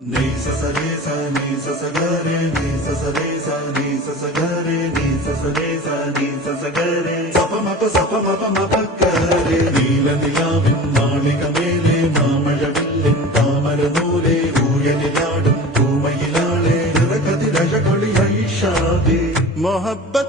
Ni sa sa re sa ni sa sa ga re ni sa sa re sa ni sa sa ga re ni sa sa re sa ni sa sa ga re sa pa ma pa ga re നീല നിലാവിൻ മാളികമേലെ മാമഴവില്ലിൻ താമരനൂലെ ഊയലിലാടും പൂമയിലാളെ നിറകതിരഴകൊളി ഐഷാദി മൊഹബ്ബത്ത്